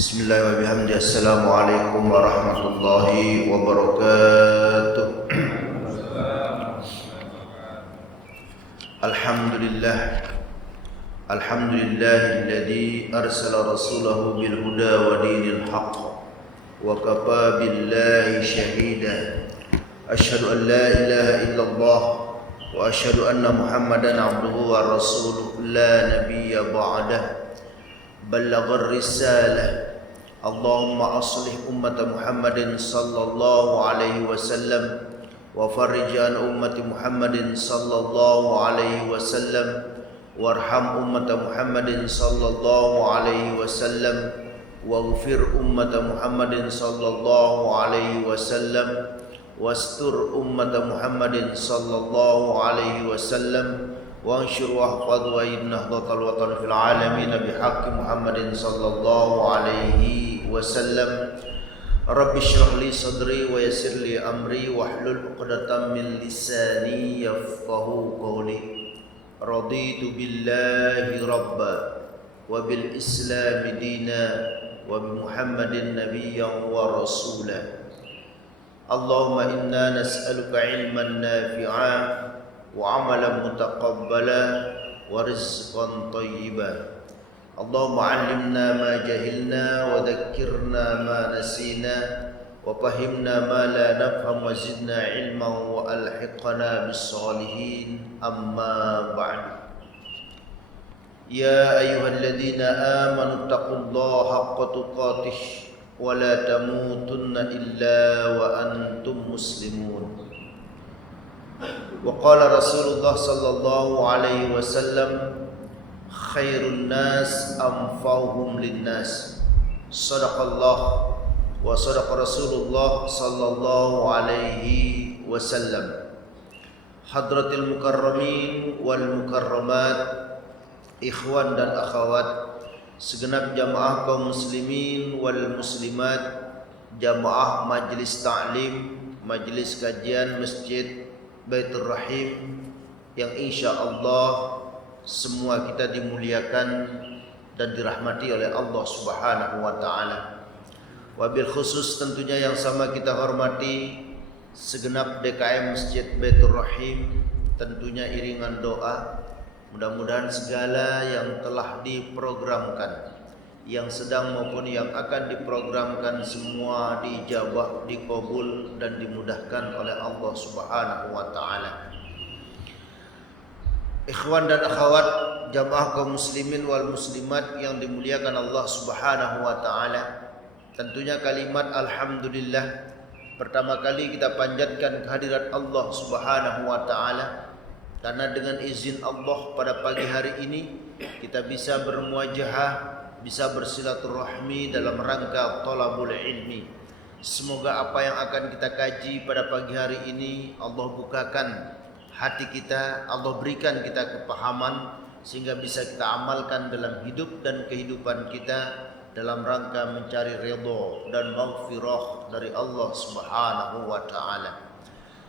Bismillah wa bihamdi. Assalamualaikum warahmatullahi wabarakatuh. Alhamdulillah. Alhamdulillahilladzi arsala rasulahu bil huda wa dinil haqq wa kafa billahi shahida. Asyhadu an la ilaha illallah wa asyhadu anna Muhammadan abduhu wa rasuluhu la nabiyya ba'dah. Ballagha risalah. Allahumma aslih ummat Muhammadin sallallahu alaihi wasallam wa farrij an ummati Muhammadin sallallahu alaihi wasallam warham ummat Muhammadin sallallahu alaihi wasallam waghfir ummat Muhammadin sallallahu alaihi wasallam wastur ummat Muhammadin sallallahu alaihi wasallam وانشر واحفظ وإن نهضة الوطن في العالمين بحق محمد صلى الله عليه وسلم رب اشرح لي صدري ويسر لي أمري واحلل عقدة من لساني يفقه قولي رضيت بالله ربا وبالإسلام دينا وبمحمد نبيا ورسولا اللهم إنا نسألك علما نافعا وعملا متقبلا ورزقا طيبا اللهم علمنا ما جهلنا وذكرنا ما نسينا وفهمنا ما لا نفهم وزدنا علما وألحقنا بالصالحين أما بعد يا أيها الذين آمنوا اتقوا الله حق تقاته ولا تموتن إلا وأنتم مسلمون وقال رسول الله صلى الله عليه وسلم خير الناس أنفعهم للناس صدق الله وصدق رسول الله صلى الله عليه وسلم حضرة المكرمين والمكرمات ikhwan dan akhwat segenap jamaah kaum muslimin wal muslimat, jamaah majlis ta'lim, majlis kajian masjid Baitur Rahim yang insya Allah semua kita dimuliakan dan dirahmati oleh Allah Subhanahu wa Ta'ala. Wabil khusus tentunya yang sama kita hormati segenap DKM Masjid Baitur Rahim, tentunya iringan doa mudah-mudahan segala yang telah diprogramkan, yang sedang maupun yang akan diprogramkan semua diijabah, dikabul dan dimudahkan oleh Allah Subhanahu wa Ta'ala. Ikhwan dan akhwat jamaah kaum muslimin wal muslimat yang dimuliakan Allah Subhanahu wa Ta'ala, tentunya kalimat alhamdulillah pertama kali kita panjatkan kehadirat Allah Subhanahu wa Ta'ala, karena dengan izin Allah pada pagi hari ini kita bisa bermuajahah, bisa bersilaturahmi dalam rangka thalabul ilmi. Semoga apa yang akan kita kaji pada pagi hari ini Allah bukakan hati kita, Allah berikan kita kepahaman sehingga bisa kita amalkan dalam hidup dan kehidupan kita dalam rangka mencari ridha dan maghfirah dari Allah Subhanahu wa Ta'ala.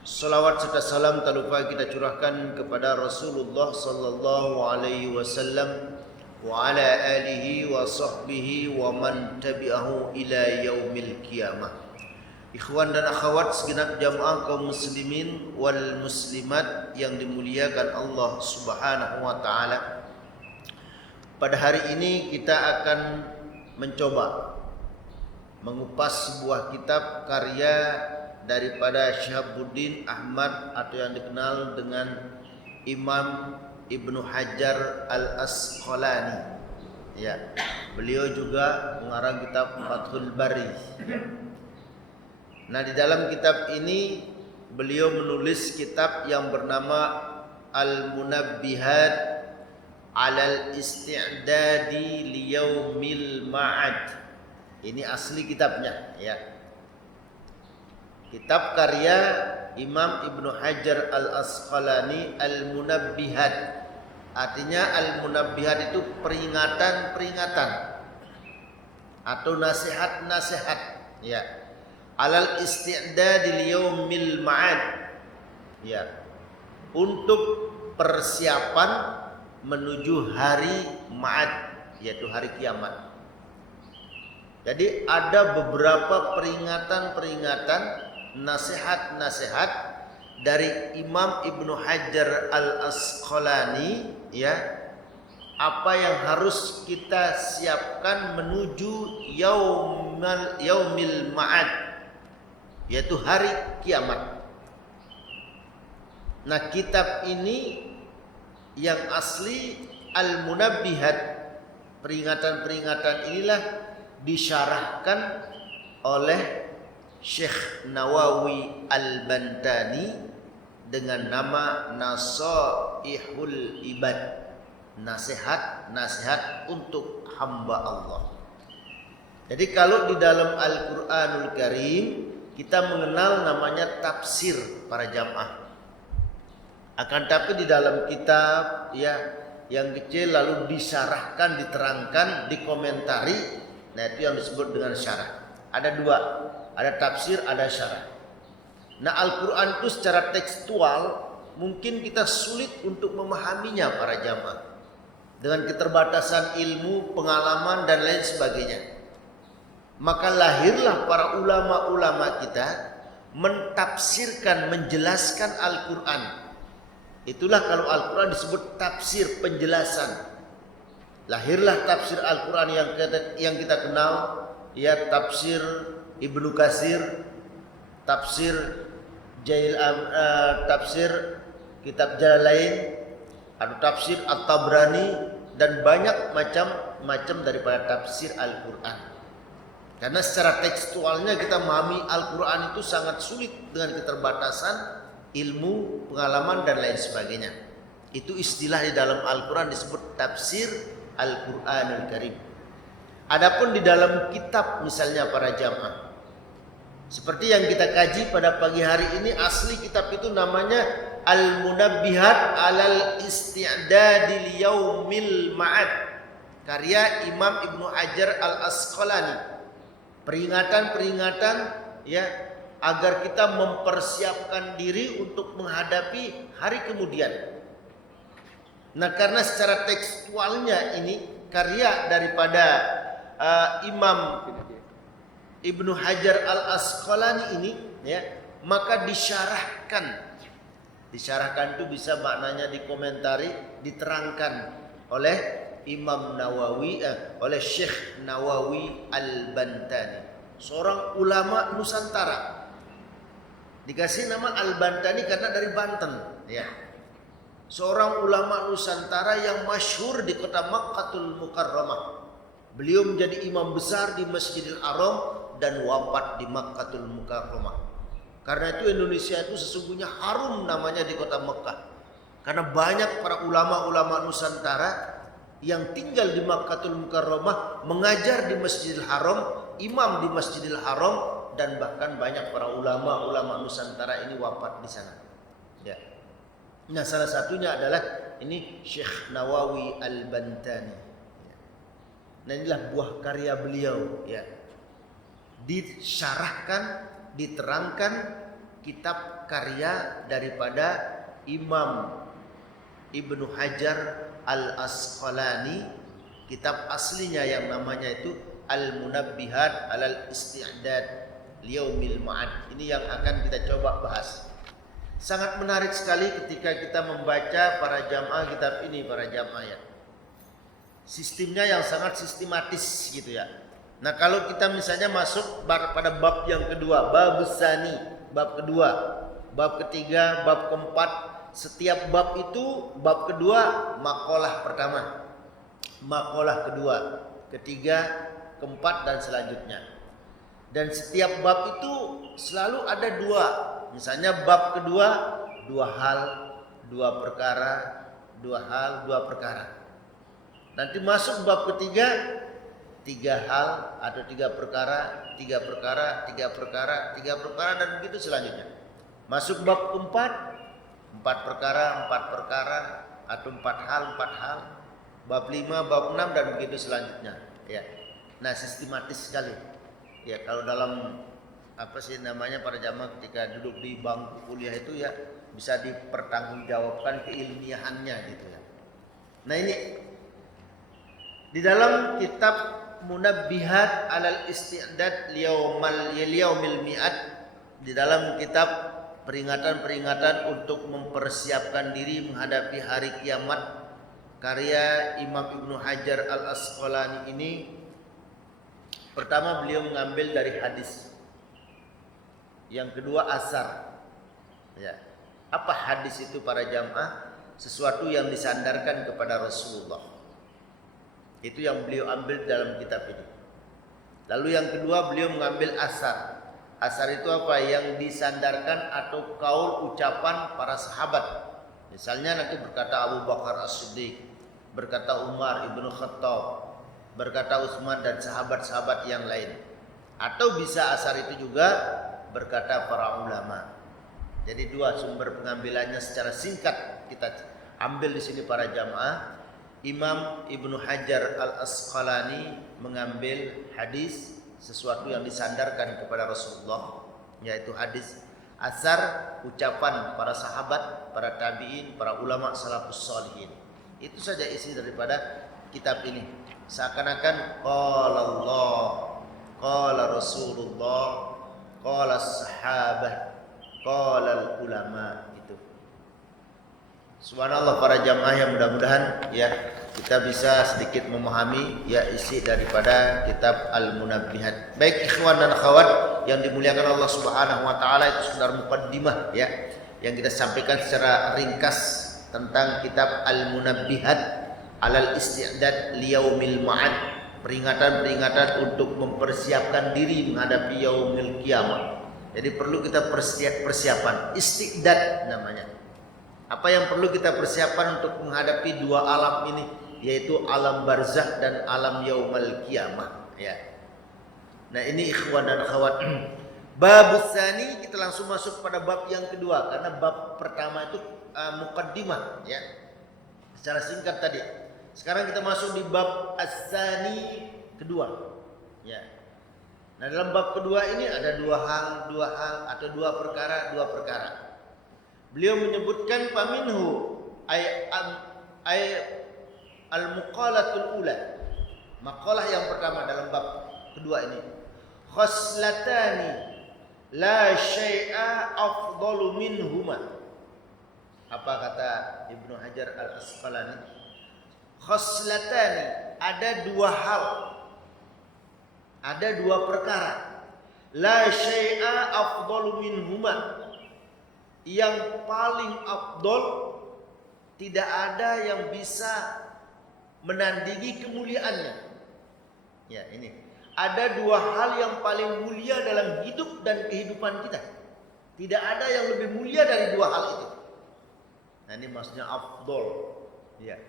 Salawat serta salam tak lupa kita curahkan kepada Rasulullah sallallahu alaihi wasallam wa ala alihi wa sahbihi wa man tabi'ahu ila yaumil qiyamah. Ikhwan dan akhwat segenap jamaah kaum muslimin wal muslimat yang dimuliakan Allah Subhanahu wa Ta'ala, pada hari ini kita akan mencoba mengupas sebuah kitab karya daripada Syihabuddin Ahmad atau yang dikenal dengan Imam Ibnu Hajar Al-Asqalani. Ya, beliau juga mengarang kitab Fathul Bari. Nah, di dalam kitab ini beliau menulis kitab yang bernama Al-Munabbihat 'alal Isti'dadi Liyaumil Ma'ad. Ini asli kitabnya, ya. Kitab karya Imam Ibnu Hajar Al-Asqalani Al-Munabbihat. Artinya Al-Munabbihat itu peringatan-peringatan atau nasihat-nasihat, ya. Alal isti'dad liyaumil ma'ad, ya. Untuk persiapan menuju hari ma'ad, yaitu hari kiamat. Jadi ada beberapa peringatan-peringatan, nasihat-nasihat dari Imam Ibnu Hajar Al-Asqalani, ya, apa yang harus kita siapkan menuju yaumil ma'ad, yaitu hari kiamat. Nah, kitab ini yang asli Al-Munabbihat, peringatan-peringatan inilah disyarahkan oleh Syekh Nawawi Al-Bantani dengan nama Nasaihul Ibad, nasihat-nasihat untuk hamba Allah. Jadi kalau di dalam Al-Qur'anul Karim kita mengenal namanya tafsir para jamaah. Akan tapi di dalam kitab, ya, yang kecil lalu disyarahkan, diterangkan, dikomentari. Nah, itu yang disebut dengan syarah. Ada dua, ada tafsir, ada syarah. Nah, Al-Quran itu secara tekstual mungkin kita sulit untuk memahaminya para jamaah, dengan keterbatasan ilmu, pengalaman, dan lain sebagainya. Maka lahirlah para ulama-ulama kita mentafsirkan, menjelaskan Al-Quran. Itulah kalau Al-Quran disebut tafsir, penjelasan. Lahirlah tafsir Al-Quran yang kita kenal, ya, tafsir Ibnu Katsir, tafsir tafsir kitab Jalalain, atau tafsir At-Tabrani, dan banyak macam-macam daripada tafsir Al-Quran. Karena secara tekstualnya kita memahami Al-Quran itu sangat sulit dengan keterbatasan ilmu, pengalaman, dan lain sebagainya. Itu istilah di dalam Al-Quran disebut tafsir Al-Quranul Karim. Adapun di dalam kitab misalnya para jamaah, seperti yang kita kaji pada pagi hari ini, asli kitab itu namanya Al-Munabbihat alal Isti'dadi Liyaumil Ma'ad, karya Imam Ibnu Hajar Al-Asqalani. Peringatan-peringatan, ya, agar kita mempersiapkan diri untuk menghadapi hari kemudian. Nah, karena secara tekstualnya ini karya daripada Imam Ibnu Hajar Al-Asqalani ini, ya, maka disyarahkan. Disyarahkan itu bisa maknanya dikomentari, diterangkan oleh Imam Nawawi, oleh Syekh Nawawi Al-Bantani, seorang ulama Nusantara. Dikasih nama Al-Bantani karena dari Banten, ya. Seorang ulama Nusantara yang masyhur di kota Makkahul Mukarramah. Beliau menjadi imam besar di Masjidil Haram dan wafat di Makkahul Mukarramah. Karena itu Indonesia itu sesungguhnya harum namanya di kota Mekah. Karena banyak para ulama-ulama Nusantara yang tinggal di Makkahul Mukarramah, mengajar di Masjidil Haram, imam di Masjidil Haram, dan bahkan banyak para ulama-ulama Nusantara ini wafat di sana. Ya. Nah, salah satunya adalah ini Syekh Nawawi Al-Bantani. Ya. Nah, inilah buah karya beliau, ya. Disyarahkan, diterangkan kitab karya daripada Imam Ibnu Hajar Al-Asqalani. Kitab aslinya yang namanya itu Al-Munabbihat alal Isti'dad Liyaumil Ma'ad. Ini yang akan kita coba bahas. Sangat menarik sekali ketika kita membaca para jamaah kitab ini, para jamaah, ya. Sistemnya yang sangat sistematis gitu, ya. Nah, kalau kita misalnya masuk pada bab yang kedua, bab tsani, bab kedua, bab ketiga, bab keempat, setiap bab itu, bab kedua makalah pertama, makalah kedua, ketiga, keempat, dan selanjutnya. Dan setiap bab itu selalu ada dua. Misalnya bab kedua, dua hal, dua perkara, dua hal, dua perkara. Nanti masuk bab ketiga, tiga hal atau tiga perkara, tiga perkara, tiga perkara, tiga perkara, dan begitu selanjutnya. Masuk bab keempat, empat perkara, atau empat hal. Bab 5, bab 6, dan begitu selanjutnya, ya. Nah, sistematis sekali. Ya, kalau dalam apa sih namanya para jamaah ketika duduk di bangku kuliah itu, ya, bisa dipertanggungjawabkan keilmiahannya gitu, ya. Nah, ini di dalam kitab munabbihat alal isti'dad liyaumil mi'ad, di dalam kitab peringatan-peringatan untuk mempersiapkan diri menghadapi hari kiamat, karya Imam Ibnu Hajar Al-Asqalani ini. Pertama beliau mengambil dari hadis, yang kedua asar. Ya. Apa hadis itu para jamaah? Sesuatu yang disandarkan kepada Rasulullah. Itu yang beliau ambil dalam kitab ini. Lalu yang kedua beliau mengambil asar. Asar itu apa? Yang disandarkan atau kaul ucapan para sahabat. Misalnya nanti berkata Abu Bakar As-Siddiq, berkata Umar Ibnu Khattab, berkata Utsman dan sahabat-sahabat yang lain. Atau bisa asar itu juga berkata para ulama. Jadi dua sumber pengambilannya secara singkat kita ambil di sini para jamaah. Imam Ibnu Hajar Al-Asqalani mengambil hadis, sesuatu yang disandarkan kepada Rasulullah, yaitu hadis. Asar, ucapan para sahabat, para tabi'in, para ulama salafus shalihin. Itu saja isi daripada kitab ini. Seakan-akan qala Allah, qala Rasulullah, qala sahabat, qala ulama. Itu subhanallah para jamaah, yang mudah-mudahan ya kita bisa sedikit memahami ya isi daripada kitab Al-Munabbihat. Baik ikhwan dan akhwat yang dimuliakan Allah Subhanahu wa taala, itu sekedar muqaddimah ya yang kita sampaikan secara ringkas tentang kitab Al-Munabbihat alal isti'dad liyaumil ma'ad, peringatan-peringatan untuk mempersiapkan diri menghadapi yaumil kiamat. Jadi perlu kita persiapan, isti'dad namanya. Apa yang perlu kita persiapkan untuk menghadapi dua alam ini, yaitu alam barzakh dan alam yaumul kiamah ya. Nah ini ikhwan dan akhwat, bab tsani, kita langsung masuk pada bab yang kedua, karena bab pertama itu muqaddimah ya secara singkat tadi. Sekarang kita masuk di bab as-tsani kedua ya. Nah dalam bab kedua ini ada dua hal atau dua perkara. Beliau menyebutkan paminhu ay al-muqalatul ula, maqalah yang pertama dalam bab kedua ini, khoslatani la syai'a afdalu minhuma. Apa kata Ibnu Hajar Al-Asqalani? Khoslatani, ada dua hal, ada dua perkara, la syai'a afdalu minhuma, yang paling afdol, tidak ada yang bisa menandingi kemuliaannya. Ya, ini ada dua hal yang paling mulia dalam hidup dan kehidupan kita. Tidak ada yang lebih mulia dari dua hal itu. Nah, ini maksudnya afdol. Ya.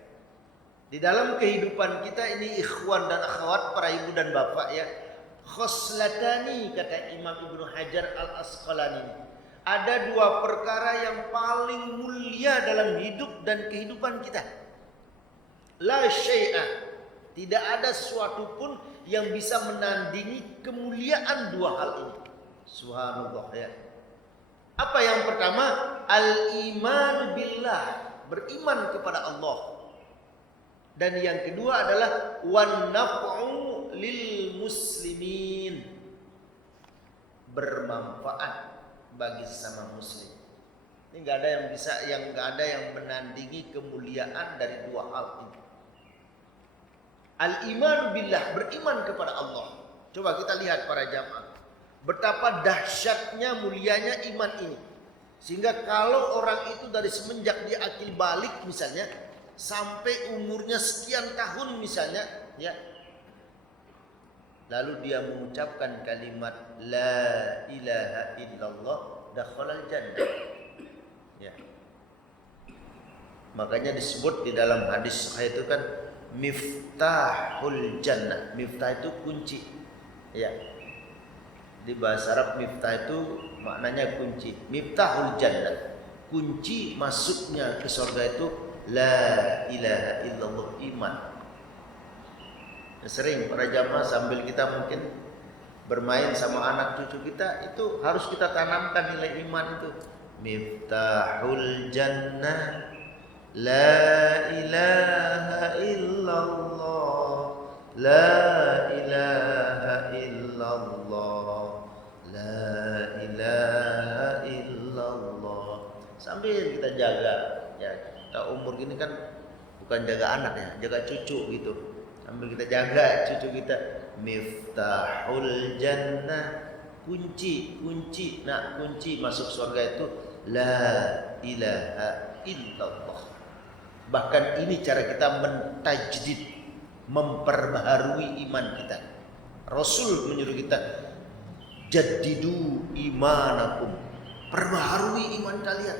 Di dalam kehidupan kita ini ikhwan dan akhwat, para ibu dan bapak ya, khoslatani kata Imam Ibnu Hajar Al-Asqalani. Ada dua perkara yang paling mulia dalam hidup dan kehidupan kita. La syai'a, tidak ada sesuatu pun yang bisa menandingi kemuliaan dua hal ini. Subhanallah ya. Apa yang pertama? Al-iman billah, beriman kepada Allah. Dan yang kedua adalah wan naf'u lil muslimin, bermanfaat bagi sesama muslim. Ini nggak ada yang menandingi kemuliaan dari dua hal ini. Al-iman billah, beriman kepada Allah. Coba kita lihat para jamaah, betapa dahsyatnya mulianya iman ini. Sehingga kalau orang itu dari semenjak dia akil balik misalnya sampai umurnya sekian tahun misalnya ya, lalu dia mengucapkan kalimat la ilaha illallah, dakhalal jannah. Ya. Makanya disebut di dalam hadis sahih itu kan miftahul jannah. Miftah itu kunci. Ya. Di bahasa Arab miftah itu maknanya kunci. Miftahul jannah, kunci masuknya ke surga itu la ilaha illallah, iman. Sering para jamaah sambil kita mungkin bermain sama anak cucu kita, itu harus kita tanamkan nilai iman itu. Miftahul jannah la ilaha illallah, La ilaha illallah, la ilaha illallah. Sambil kita jaga, ya kita umur gini kan bukan jaga anak ya, jaga cucu gitu. Sambil kita jaga cucu kita. Miftahul jannah, kunci. Nah, kunci masuk surga itu la ilaha illallah. Bahkan ini cara kita mentajdid, memperbaharui iman kita. Rasul menyuruh kita, jaddidu imanakum, perbaharui iman kalian.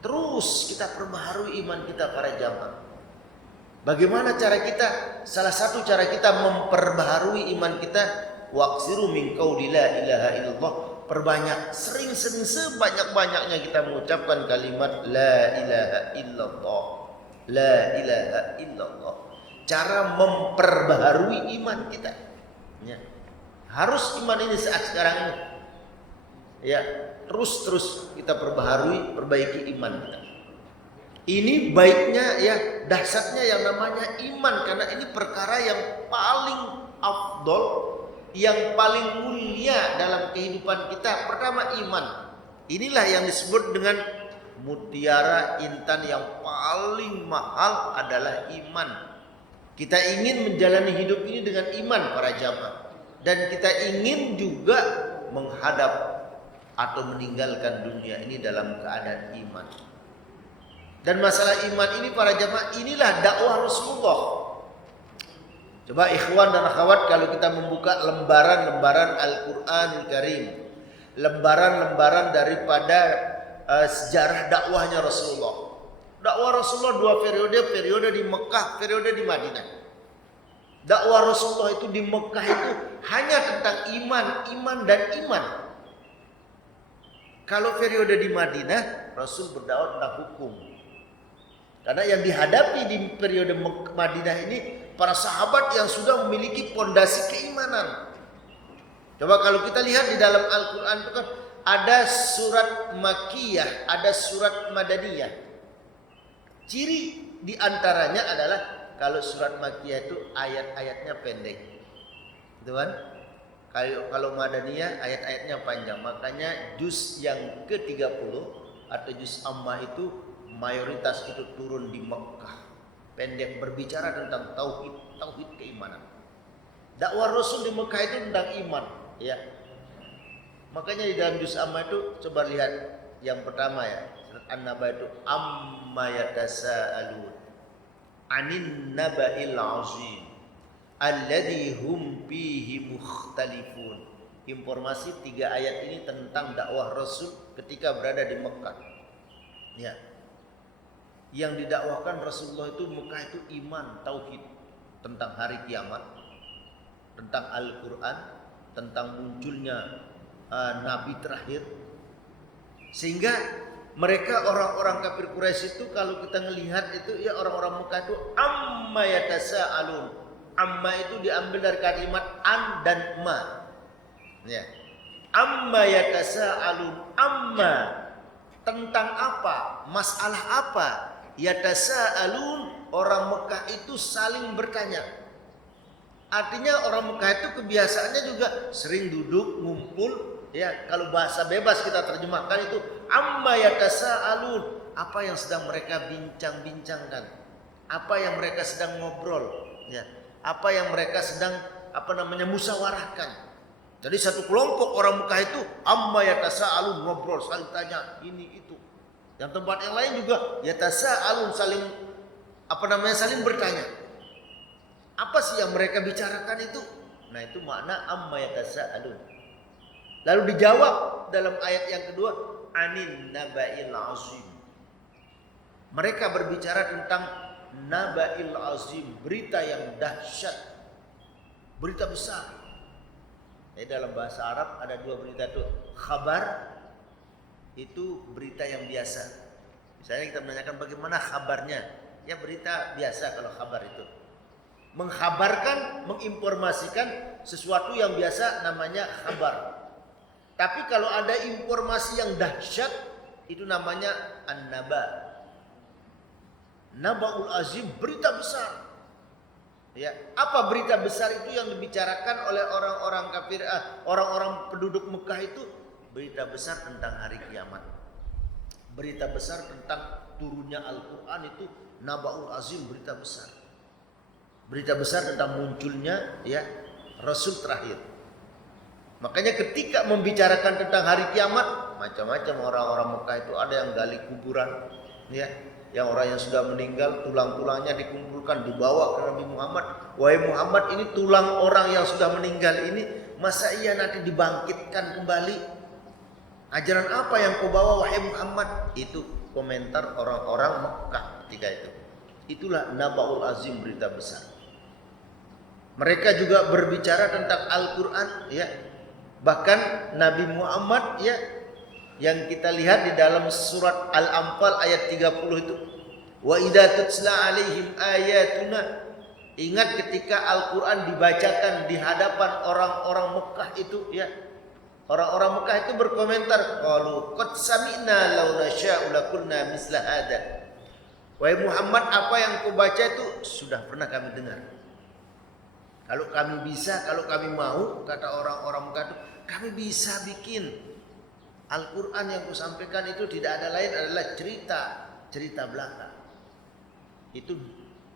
Terus kita perbaharui iman kita para jamaah. Bagaimana cara kita? Salah satu cara kita memperbaharui iman kita, waqsiru min qauli la ilaha illallah. Perbanyak, sering sebanyak-banyaknya kita mengucapkan kalimat la ilaha illallah, la ilaha illallah. Cara memperbaharui iman kita, ya. Harus iman ini saat sekarang ini, ya, terus kita perbaiki iman kita. Ini baiknya, ya, dahsyatnya yang namanya iman, karena ini perkara yang paling afdol, yang paling mulia dalam kehidupan kita. Pertama iman. Inilah yang disebut dengan mutiara intan yang paling mahal adalah iman. Kita ingin menjalani hidup ini dengan iman para jamaah, dan kita ingin juga menghadap atau meninggalkan dunia ini dalam keadaan iman. Dan masalah iman ini para jamaah, inilah dakwah Rasulullah. Coba ikhwan dan akhwat, kalau kita membuka lembaran-lembaran Al-Qur'anul Karim, lembaran-lembaran daripada sejarah dakwahnya Rasulullah. Dakwah Rasulullah dua periode di Mekah, periode di Madinah. Dakwah Rasulullah itu di Mekah itu hanya tentang iman dan iman. Kalau periode di Madinah, Rasul berdakwah tentang hukum. Karena yang dihadapi di periode Madinah ini para sahabat yang sudah memiliki pondasi keimanan. Coba kalau kita lihat di dalam Al-Quran itu kan ada surat Makkiyah, ada surat Madaniyah. Ciri diantaranya adalah kalau surat Makkiyah itu ayat-ayatnya pendek, gitu kan? Kalau Madaniyah ayat-ayatnya panjang. Makanya juz yang ke-30 atau juz Ammah itu mayoritas itu turun di Mekah. Pendek, berbicara tentang tauhid keimanan. Dakwah Rasul di Mekah itu tentang iman, ya. Makanya di dalam juz Ammah itu coba lihat yang pertama, ya, surat An-Naba itu amma yatasaalun anin naba'il azim alladzi hum fihi mukhtalifun. Informasi 3 ayat ini tentang dakwah Rasul ketika berada di Mekah. Ya. Yang didakwahkan Rasulullah itu Mekah itu iman, tauhid, tentang hari kiamat, tentang Al-Quran, tentang munculnya Nabi terakhir. Sehingga mereka orang-orang kafir Quraisy itu kalau kita melihat itu, ya, orang-orang Mekah itu amma yatasaalun. Amma itu diambil dari kalimat an dan ma. Ya. Amma yatasaalun, amma tentang apa? Masalah apa? Yatasaalun, orang Mekah itu saling bertanya. Artinya orang Mekah itu kebiasaannya juga sering duduk, ngumpul, ya, kalau bahasa bebas kita terjemahkan itu amma yatasaalun, apa yang sedang mereka bincang-bincangkan, apa yang mereka sedang ngobrol, ya, apa yang mereka sedang musyawarahkan. Jadi satu kelompok orang Mekah itu amma yatasaalun, ngobrol, saling tanya ini itu. Yang tempat yang lain juga yatasaalun, saling saling bertanya. Apa sih yang mereka bicarakan itu? Nah, itu makna amma yatasaalun. Lalu dijawab dalam ayat yang kedua, anin naba'il azim. Mereka berbicara tentang naba'il azim, berita yang dahsyat, berita besar. Dalam bahasa Arab ada 2 berita itu. Khabar itu berita yang biasa. Misalnya kita menanyakan bagaimana kabarnya, ya berita biasa kalau kabar itu. Mengkhabarkan, menginformasikan sesuatu yang biasa namanya kabar. Tapi kalau ada informasi yang dahsyat, itu namanya an-naba. Naba'ul azim, berita besar. Ya, apa berita besar itu yang dibicarakan oleh orang-orang kafir, orang-orang penduduk Mekah itu? Berita besar tentang hari kiamat. Berita besar tentang turunnya Al-Quran itu nabaul azim, berita besar. Berita besar tentang munculnya ya Rasul terakhir. Makanya ketika membicarakan tentang hari kiamat, macam-macam orang-orang Mekah itu ada yang gali kuburan, ya, yang orang yang sudah meninggal tulang-tulangnya dikumpulkan dibawa ke Nabi Muhammad. Wahai Muhammad, ini tulang orang yang sudah meninggal ini, masa iya nanti dibangkitkan kembali? Ajaran apa yang kau bawa wahai Muhammad? Itu komentar orang-orang Mekah ketika itu. Itulah nabaul azim, berita besar. Mereka juga berbicara tentang Al-Quran, ya. Bahkan Nabi Muhammad ya, yang kita lihat di dalam surat Al-Anfal ayat 30 itu, wa idza tutla alaihim ayatuna, ingat ketika Al-Quran dibacakan di hadapan orang-orang Mekah itu ya, orang-orang Mekah itu berkomentar, qalu qad sami'na law nasha'u lakunna misla hada. Wahai Muhammad, apa yang kau baca itu sudah pernah kami dengar. Kalau kami bisa, kalau kami mau, kata orang-orang Mekah itu, kami bisa bikin Al-Quran yang kusampaikan itu tidak ada lain adalah cerita belaka. Itu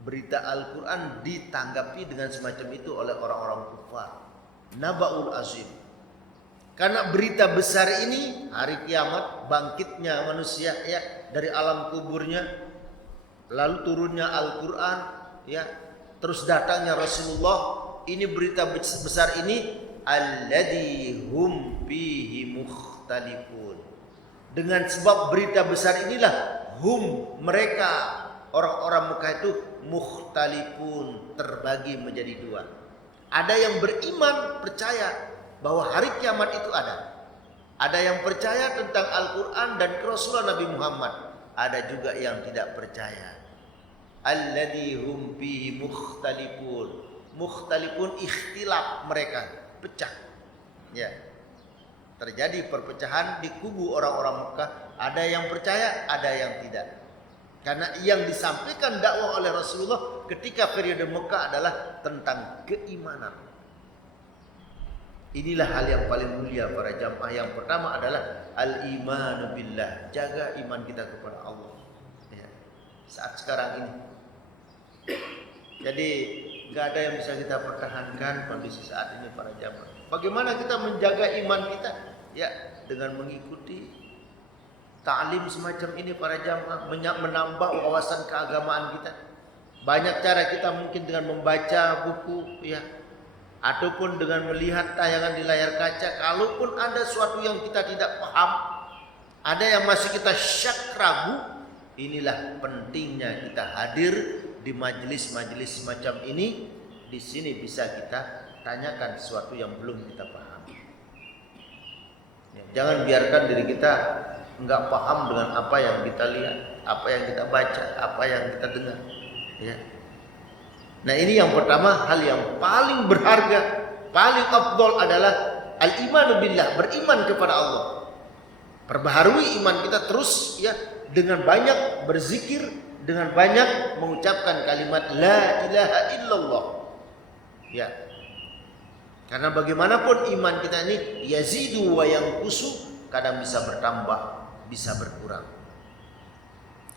berita Al-Quran ditanggapi dengan semacam itu oleh orang-orang kufar. Nabaul azim. Karena berita besar ini, hari kiamat, bangkitnya manusia ya dari alam kuburnya, lalu turunnya Al-Quran ya, terus datangnya Rasulullah. Ini berita besar ini, alladzi hum fihi mukhtalifun. Dengan sebab berita besar inilah hum, mereka orang-orang Mekah itu mukhtalifun, terbagi menjadi dua. Ada yang beriman, percaya bahwa hari kiamat itu ada. Ada yang percaya tentang Al-Quran dan Rasulullah Nabi Muhammad. Ada juga yang tidak percaya. Alladzi hum fihi mukhtalifun. Mukhtalifun, ikhtilaf mereka, pecah. Ya. Terjadi perpecahan di kubu orang-orang Mekah, ada yang percaya, ada yang tidak. Karena yang disampaikan dakwah oleh Rasulullah ketika periode Mekah adalah tentang keimanan. Inilah hal yang paling mulia para jamaah. Yang pertama adalah al-imanu billah, jaga iman kita kepada Allah. Ya. Saat sekarang ini. Jadi nggak ada yang bisa kita pertahankan kondisi saat ini para jamaah. Bagaimana kita menjaga iman kita? Ya, dengan mengikuti ta'lim semacam ini para jamaah, menambah wawasan keagamaan kita. Banyak cara kita, mungkin dengan membaca buku ya, ataupun dengan melihat tayangan di layar kaca. Kalaupun ada sesuatu yang kita tidak paham, ada yang masih kita syak ragu, inilah pentingnya kita hadir di majelis-majelis semacam ini. Di sini bisa kita tanyakan sesuatu yang belum kita pahami. Ya, jangan biarkan diri kita enggak paham dengan apa yang kita lihat, apa yang kita baca, apa yang kita dengar. Ya. Nah, ini yang pertama, hal yang paling berharga, paling afdol adalah al-imanu billah, beriman kepada Allah. Perbaharui iman kita terus ya dengan banyak berzikir, dengan banyak mengucapkan kalimat la ilaha illallah. Ya. Karena bagaimanapun iman kita ini yazidu wa yanqusu, kadang bisa bertambah, bisa berkurang.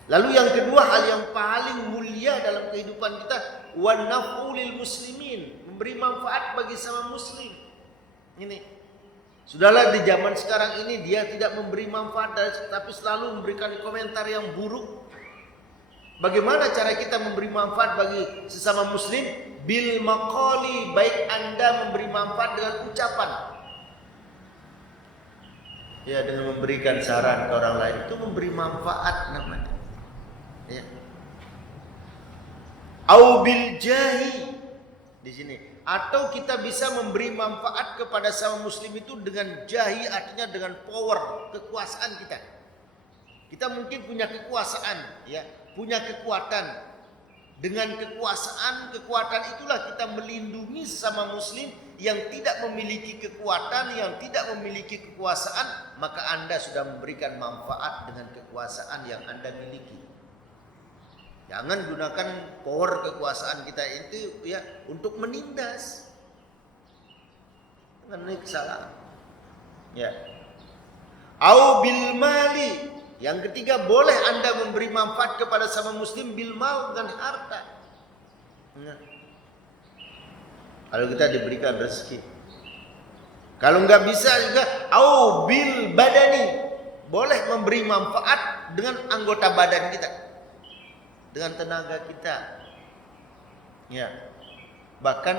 Lalu yang kedua, hal yang paling mulia dalam kehidupan kita, wan naf'u lil muslimin, memberi manfaat bagi sama muslim. Ini sudahlah, di zaman sekarang ini dia tidak memberi manfaat tapi selalu memberikan komentar yang buruk. Bagaimana cara kita memberi manfaat bagi sesama muslim? Bil maqali, baik Anda memberi manfaat dengan ucapan. Ya, dengan memberikan saran ke orang lain, itu memberi manfaat namanya. Ya. Au bil jahi di sini. Atau kita bisa memberi manfaat kepada sama muslim itu dengan jahi, artinya dengan power, kekuasaan kita. Kita mungkin punya kekuasaan, ya, punya kekuatan. Dengan kekuasaan itulah kita melindungi sesama muslim yang tidak memiliki kekuatan, yang tidak memiliki kekuasaan, maka Anda sudah memberikan manfaat dengan kekuasaan yang Anda miliki. Jangan gunakan power kekuasaan kita itu ya untuk menindas. Ini kesalahan. Ya. Au bil mali. Yang ketiga, boleh Anda memberi manfaat kepada sama muslim bil mal dan harta. Nah. Kalau kita diberikan rezeki. Kalau nggak bisa juga au bil badani. Boleh memberi manfaat dengan anggota badan kita. Dengan tenaga kita. Ya. Bahkan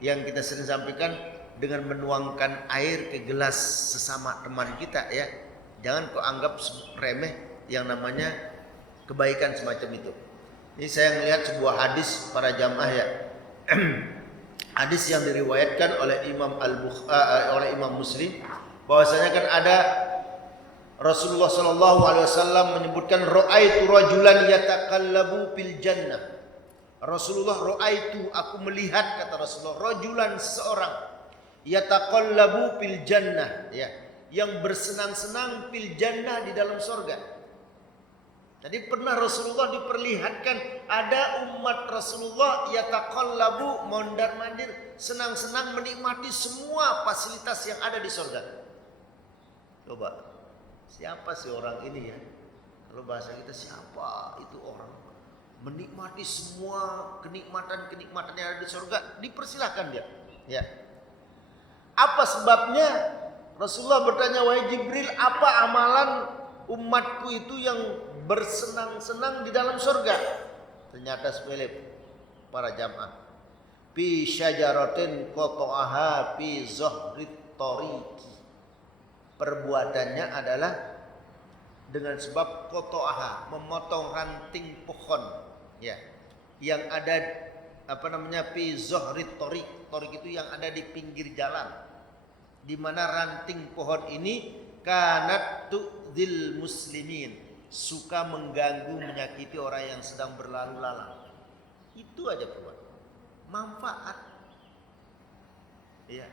yang kita sering sampaikan dengan menuangkan air ke gelas sesama teman kita ya. Jangan kau anggap remeh yang namanya kebaikan semacam itu. Ini saya melihat sebuah hadis para jamaah ya. Hadis yang diriwayatkan oleh oleh Imam Muslim bahwasanya kan ada Rasulullah sallallahu alaihi wasallam menyebutkan ra'aitu rajulan yataqallabu fil jannah. Rasulullah ra'aitu, aku melihat, kata Rasulullah, rajulan seseorang yataqallabu fil jannah ya, yang bersenang-senang fil jannah di dalam surga. Jadi pernah Rasulullah diperlihatkan ada umat Rasulullah yataqallabu, mondar-mandir, senang-senang menikmati semua fasilitas yang ada di surga. Coba, siapa sih orang ini ya? Kalau bahasa kita, siapa itu orang menikmati semua kenikmatan-kenikmatan yang ada di surga? Dipersilahkan dia. Ya. Apa sebabnya? Rasulullah bertanya, wahai Jibril, apa amalan umatku itu yang bersenang-senang di dalam surga? Ternyata sepele para jamaah. Fi syajaratin qata'aha fi zahrit tariqi. Perbuatannya adalah dengan sebab qata'aha, memotong ranting pohon ya, yang ada fi zahrit tariq. Tariq itu yang ada di pinggir jalan, di mana ranting pohon ini kanat tu'dil muslimin, suka mengganggu, menyakiti orang yang sedang berlalu lalang. Itu aja perbuatan manfaat ya,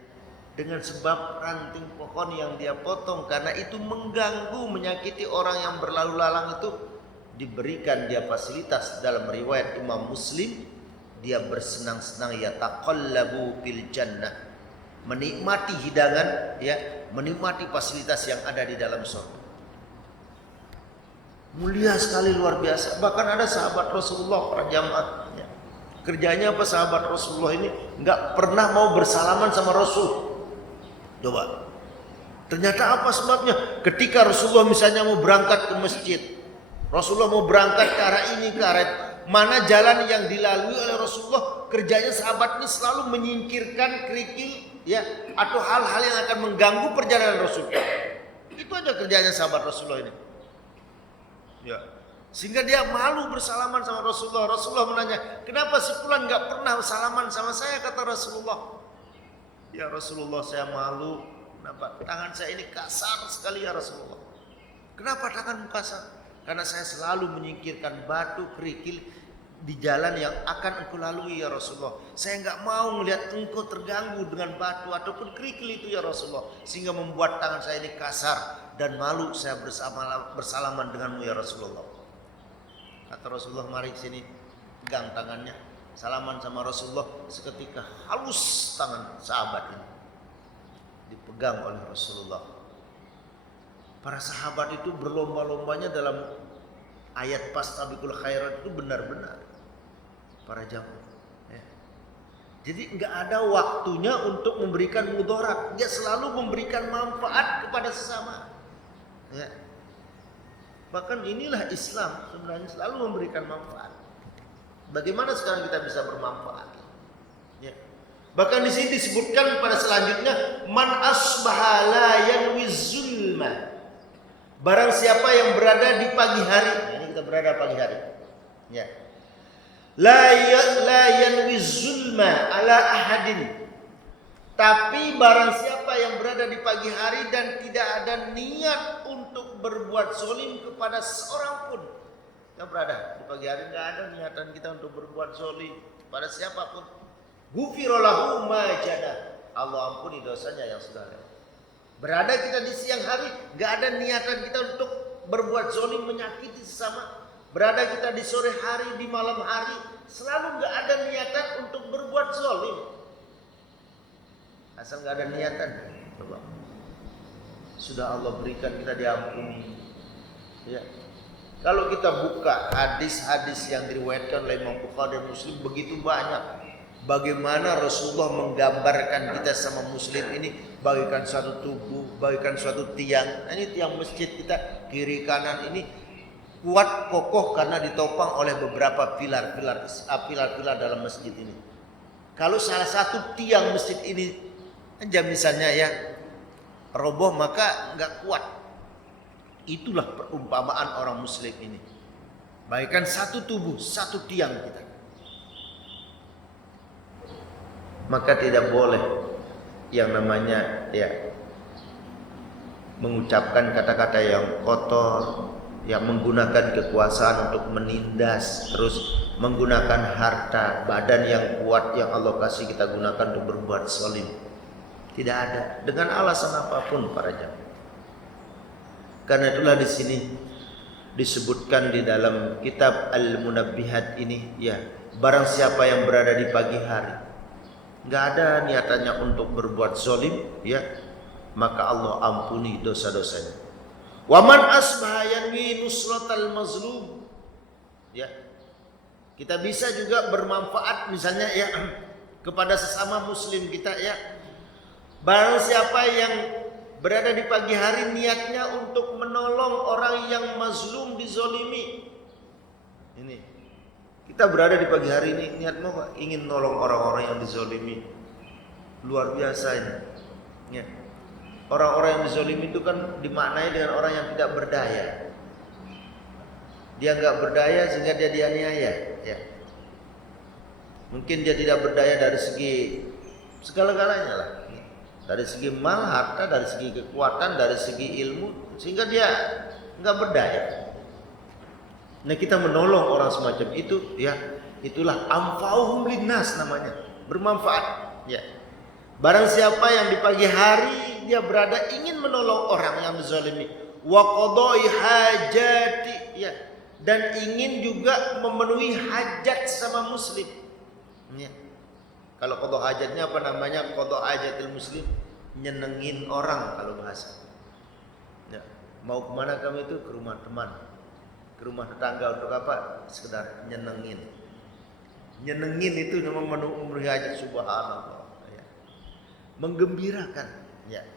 dengan sebab ranting pohon yang dia potong karena itu mengganggu, menyakiti orang yang berlalu lalang, itu diberikan dia fasilitas. Dalam riwayat Imam Muslim, dia bersenang-senang yataqallabu fil jannah, menikmati hidangan ya, menikmati fasilitas yang ada di dalam surga. Mulia sekali, luar biasa. Bahkan ada sahabat Rasulullah, para jamaah ya, kerjanya apa sahabat Rasulullah ini? Enggak pernah mau bersalaman sama Rasul. Coba. Ternyata apa sebabnya? Ketika Rasulullah misalnya mau berangkat ke masjid, Rasulullah mau berangkat ke arah ini, ke arah mana jalan yang dilalui oleh Rasulullah, kerjanya sahabat ini selalu menyingkirkan kerikil ya, atau hal-hal yang akan mengganggu perjalanan Rasul. Itu aja kerjanya sahabat Rasulullah ini. Ya. Sehingga dia malu bersalaman sama Rasulullah. Rasulullah menanya, kenapa si fulan nggak pernah salaman sama saya? Kata Rasulullah, ya Rasulullah, saya malu. Kenapa? Tangan saya ini kasar sekali ya Rasulullah. Kenapa tanganmu kasar? Karena saya selalu menyingkirkan batu kerikil di jalan yang akan engkau lalui ya Rasulullah. Saya nggak mau melihat engkau terganggu dengan batu ataupun kerikil itu ya Rasulullah, sehingga membuat tangan saya ini kasar dan malu saya bersalaman denganmu ya Rasulullah. Kata Rasulullah, mari sini, pegang tangannya, salaman sama Rasulullah. Seketika halus tangan sahabat ini, dipegang oleh Rasulullah. Para sahabat itu berlomba-lombanya dalam ayat fastabiqul khairat itu benar-benar para jamaah ya. Jadi enggak ada waktunya untuk memberikan mudarat, dia selalu memberikan manfaat kepada sesama ya. Bahkan inilah Islam sebenarnya, selalu memberikan manfaat. Bagaimana sekarang kita bisa bermanfaat ya. Bahkan di sini disebutkan pada selanjutnya, man asbaha la yanwi zulma, barang siapa yang berada di pagi hari, ini kita berada pagi hari ya, la yanwi zulma ala ahadin, tapi barang siapa yang berada di pagi hari dan tidak ada niat untuk berbuat zalim kepada seorang pun. Yang berada di pagi hari nggak ada niatan kita untuk berbuat zalim kepada siapapun, ghufira lahu ma jana, Allah ampuni dosanya yang sudah lewat. Berada kita di siang hari, nggak ada niatan kita untuk berbuat zalim, menyakiti sesama, berada kita di sore hari, di malam hari, selalu nggak ada niatan untuk berbuat zalim. Asal nggak ada niatan, coba. Sudah Allah berikan kita diampuni. Ya. Kalau kita buka hadis-hadis yang diriwayatkan oleh Imam Bukhari dan Muslim begitu banyak. Bagaimana Rasulullah menggambarkan kita sama Muslim ini bagaikan suatu tubuh, bagaikan suatu tiang. Nah, ini tiang masjid kita kiri kanan ini kuat kokoh karena ditopang oleh beberapa pilar-pilar dalam masjid ini. Kalau salah satu tiang masjid ini aja misalnya ya roboh maka nggak kuat. Itulah perumpamaan orang Muslim ini. Bagaikan satu tubuh, satu tiang kita. Maka tidak boleh yang namanya ya mengucapkan kata-kata yang kotor, yang menggunakan kekuasaan untuk menindas, terus menggunakan harta, badan yang kuat yang Allah kasih kita gunakan untuk berbuat zalim. Tidak ada dengan alasan apapun para jamaah. Karena itulah di sini disebutkan di dalam kitab Al-Munabbihat ini ya, barang siapa yang berada di pagi hari nggak ada niatannya untuk berbuat zalim ya, maka Allah ampuni dosa-dosanya. Wa man asbaha yanwi nusratal mazlum ya. Kita bisa juga bermanfaat misalnya ya kepada sesama muslim kita ya. Barang siapa yang berada di pagi hari niatnya untuk menolong orang yang mazlum dizolimi. Ini kita berada di pagi hari ini niatmu ingin nolong orang-orang yang dizolimi. Luar biasa ini. Ya. Orang-orang yang dizolimi itu kan dimaknai dengan orang yang tidak berdaya. Dia nggak berdaya sehingga dia dianiaya. Ya. Mungkin dia tidak berdaya dari segi segala-galanya lah. Dari segi mal, harta, dari segi kekuatan, dari segi ilmu, sehingga dia nggak berdaya. Nah kita menolong orang semacam itu, ya itulah amfauhum linnas namanya, bermanfaat. Ya. Barang siapa yang di pagi hari dia berada ingin menolong orang yang dizalimi, wa qadai hajati, ya, dan ingin juga memenuhi hajat sama muslim. Ya. Kalau qada hajatnya apa namanya? Qada hajatil muslim, nyenengin orang kalau bahasa. Ya. Mau kemana kamu itu? Ke rumah teman, ke rumah tetangga untuk apa? Sekedar nyenengin. Nyenengin itu memang memenuhi hajat, subhanallah. Ya. Menggembirakan, ya.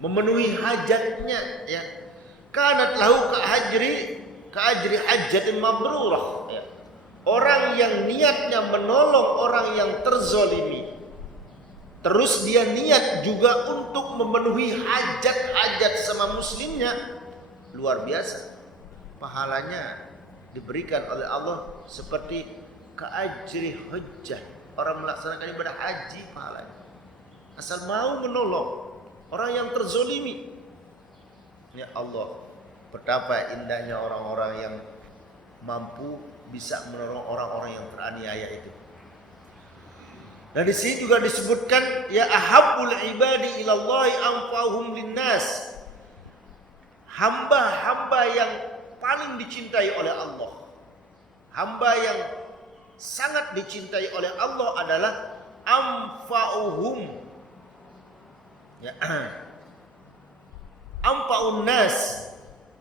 Memenuhi hajatnya, ya. Kanat lahu ka ajri hajjatin mabrurah, ya. Orang yang niatnya menolong orang yang terzolimi, terus dia niat juga untuk memenuhi hajat-hajat sama muslimnya, luar biasa. Pahalanya diberikan oleh Allah seperti keajri hujjah, orang melaksanakan ibadah haji pahalanya. Asal mau menolong orang yang terzolimi. Ya Allah, betapa indahnya orang-orang yang mampu bisa menolong orang-orang yang teraniaya itu. Dan di sini juga disebutkan ya ahabbul ibadi ilallahi anfa'uhum linnas. Hamba-hamba yang paling dicintai oleh Allah, hamba yang sangat dicintai oleh Allah adalah anfa'uhum, ya, anfa'un nas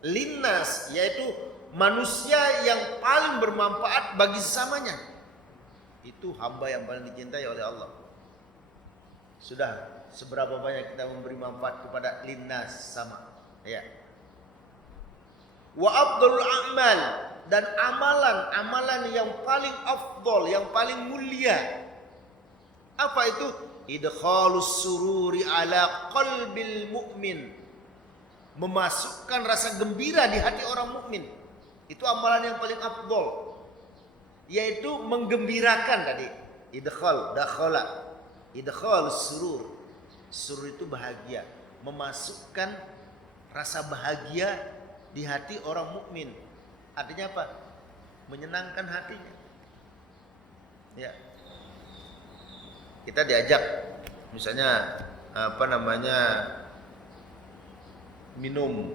linnas, yaitu manusia yang paling bermanfaat bagi sesamanya. Itu hamba yang paling dicintai oleh Allah. Sudah seberapa banyak kita memberi manfaat kepada linnas sama, ya. Wa afdalul a'mal, dan amalan yang paling afdal, yang paling mulia. Apa itu? Idkhalus sururi ala qalbil mu'min. Memasukkan rasa gembira di hati orang mukmin. Itu amalan yang paling afdal, yaitu menggembirakan tadi. Dakhala. Idkhal surur. Surur itu bahagia, memasukkan rasa bahagia di hati orang mukmin. Artinya apa? Menyenangkan hatinya. Ya. Kita diajak misalnya minum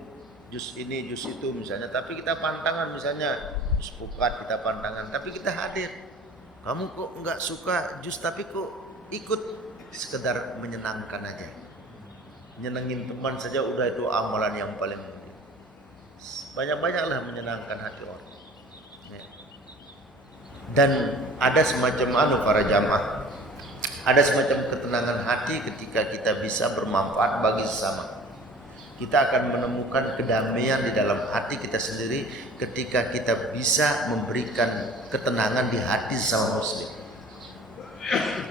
jus ini, jus itu misalnya, tapi kita pantangan misalnya sepukat kita pandangan, tapi kita hadir. Kamu kok nggak suka jus tapi kok ikut, sekedar menyenangkan aja. Nyenengin teman saja udah itu amalan yang paling penting. Banyak-banyaklah menyenangkan hati orang. Ya. Dan ada semacam para jamaah, ada semacam ketenangan hati ketika kita bisa bermanfaat bagi sesama. Kita akan menemukan kedamaian di dalam hati kita sendiri ketika kita bisa memberikan ketenangan di hati sesama muslim.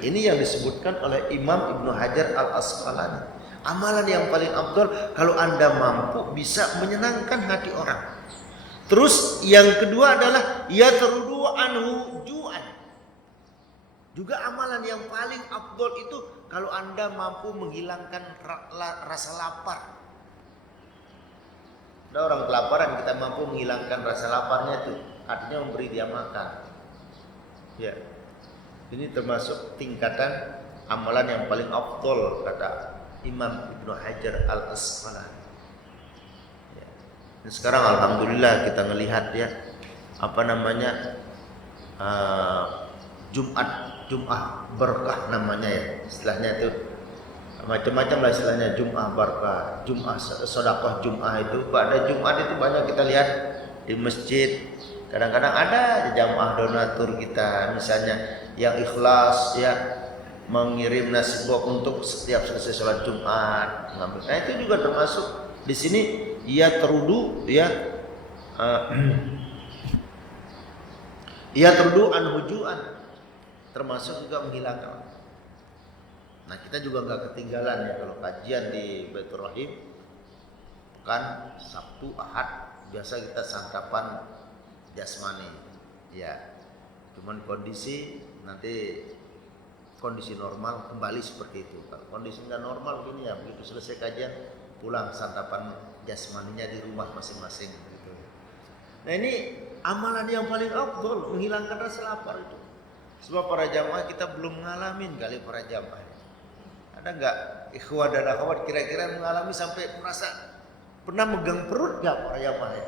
Ini yang disebutkan oleh Imam Ibnu Hajar Al-Asqalani. Amalan yang paling afdal kalau Anda mampu bisa menyenangkan hati orang. Terus yang kedua adalah yatrudu anhu ju'an. Juga amalan yang paling afdal itu kalau Anda mampu menghilangkan rasa lapar. Ada orang kelaparan, kita mampu menghilangkan rasa laparnya itu, artinya memberi dia makan. Ya, ini termasuk tingkatan amalan yang paling afdal kata Imam Ibnu Hajar Al-Asqalani. Ya. Dan sekarang alhamdulillah kita melihat ya, Jum'ah berkah namanya ya, istilahnya itu. Macam-macam lah istilahnya, Jum'ah berkah, Jum'ah sedekah Jum'ah itu. Pada Jumat itu banyak kita lihat di masjid. Kadang-kadang ada jamaah donatur kita misalnya yang ikhlas ya, mengirim nasi box untuk setiap selesai sholat Jumat mengambil. Nah itu juga termasuk di sini ia terudu ya, ia terudu anhujuan, termasuk juga menghilangkan. Nah kita juga nggak ketinggalan ya kalau kajian di Baitur Rahim pekan Sabtu Ahad biasa kita santapan jasmani ya, cuman kondisi normal kembali seperti itu. Kalau kondisi nggak normal begini ya, begitu selesai kajian pulang santapan jasmaninya di rumah masing-masing gitu. Nah ini amalan yang paling afdal menghilangkan rasa lapar itu. Sebab para jamaah kita belum ngalamin kali para jamaah. Ada nggak ikhwah dan akhwat kira-kira mengalami sampai merasa pernah megang perut nggak para jamaah ya?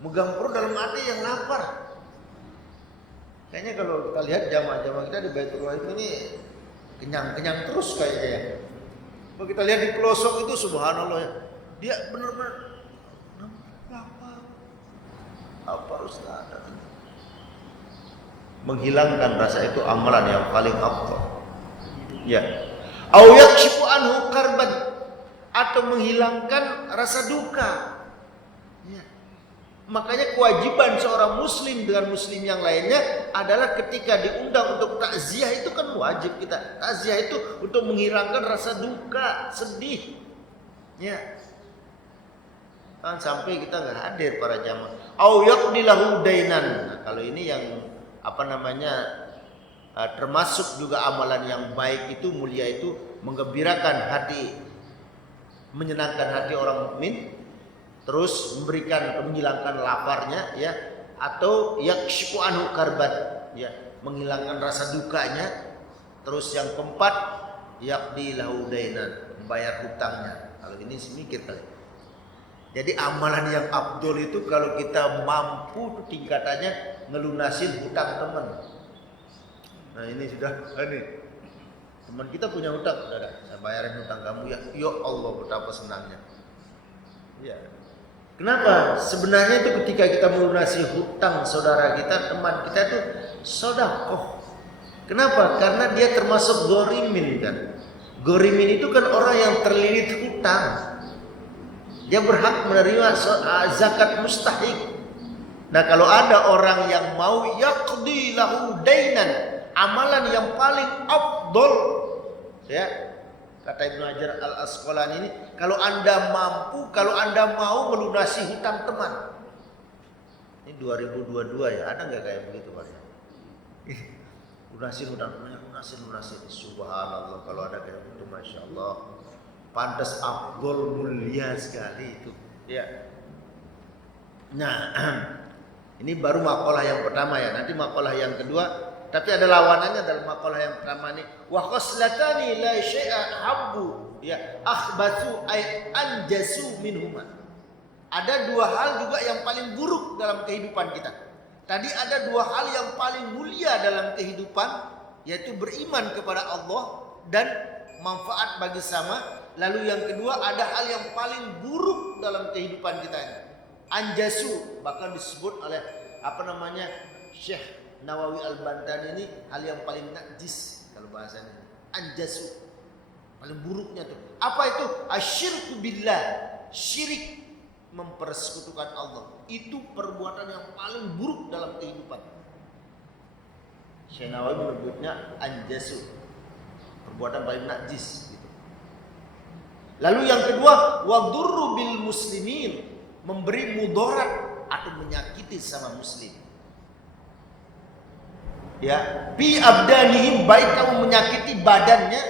Megang perut dalam arti yang lapar. Kayaknya kalau kita lihat jamaah-jamaah kita di Baitur Rahim ini kenyang-kenyang terus kayaknya ya. Kalau kita lihat di pelosok itu subhanallah ya, dia benar-benar lapar. Apa Ustaz? Menghilangkan rasa itu amalan yang paling afdal. Ya. Au yakshifu anhu karban, atau menghilangkan rasa duka. Ya. Makanya kewajiban seorang muslim dengan muslim yang lainnya adalah ketika diundang untuk takziah itu kan wajib kita. Takziah itu untuk menghilangkan rasa duka, sedih. Ya. Kan sampai kita nggak hadir para jamaah. Au yaqdilahu dainan. Nah, kalau ini yang termasuk juga amalan yang baik itu, mulia itu, menggembirakan hati, menyenangkan hati orang mukmin, terus menghilangkan laparnya ya, atau yakshifu anhu karban ya, menghilangkan rasa dukanya. Terus yang keempat yaqdi lahu dainan, membayar hutangnya. Kalau ini semikir kali. Jadi amalan yang afdol itu kalau kita mampu tuh tingkatannya ngelunasin hutang teman. Nah ini sudah teman kita punya hutang, saudara, saya bayarin hutang kamu ya. Ya Allah betapa senangnya. Ya. Kenapa? Sebenarnya itu ketika kita melunasi hutang saudara kita, teman kita itu sedekah. Kenapa? Karena dia termasuk ghorimin kan. Ghorimin itu kan orang yang terlilit hutang. Dia berhak menerima zakat mustahik. Nah kalau ada orang yang mau yaqdi lahu dainan, amalan yang paling afdol ya, kata Ibnu Hajar Al-Asqalani ini, kalau Anda mampu, kalau Anda mau melunasi hutang teman. Ini 2022 ya, ada nggak kayak begitu Pak? Lunasin hutang temannya, lunasin. Subhanallah, kalau ada kayak begitu, masya Allah. Pantas afdol, mulia sekali itu ya. Nah ini baru makalah yang pertama ya, nanti makalah yang kedua, tapi ada lawanannya dalam makalah yang pertama ini. Wa khoslatani la syai'a habbu ya akhbathu ay anjasu minhuma. Ada dua hal juga yang paling buruk dalam kehidupan kita. Tadi ada dua hal yang paling mulia dalam kehidupan, yaitu beriman kepada Allah dan manfaat bagi sama. Lalu yang kedua ada hal yang paling buruk dalam kehidupan kita ini. Anjasu, bahkan disebut oleh Syekh Nawawi Al-Bantani ini hal yang paling najis kalau bahasanya. Anjasu, paling buruknya tuh. Apa itu? Asyirku billah, syirik, mempersekutukan Allah. Itu perbuatan yang paling buruk dalam kehidupan. Syekh Nawawi menyebutnya anjasu, perbuatan paling najis gitu. Lalu yang kedua, wadurru bil muslimin, memberi mudarat atau menyakiti sama muslim. Ya, bi abdanihim, baik kamu menyakiti badannya.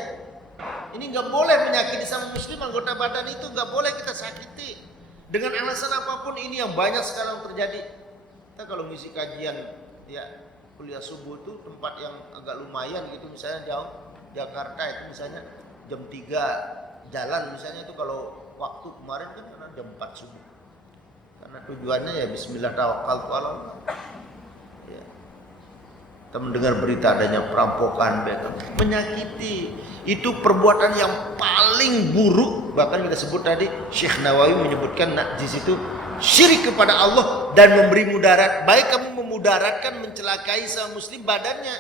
Ini nggak boleh menyakiti sama muslim, anggota badan itu nggak boleh kita sakiti. Dengan alasan apapun, ini yang banyak sekarang terjadi. Kita kalau ngisi kajian ya kuliah subuh itu tempat yang agak lumayan gitu, misalnya jauh Jakarta itu misalnya jam 3 jalan misalnya itu, kalau waktu kemarin kan karena jam 4 subuh. Karena tujuannya ya bismillah tawakkaltu ala Allah. Ya. Kita mendengar berita adanya perampokan, menyakiti. Itu perbuatan yang paling buruk. Bahkan kita sebut tadi, Syekh Nawawi menyebutkan najis itu syirik kepada Allah dan memberi mudarat. Baik kamu memudaratkan, mencelakai sama muslim badannya,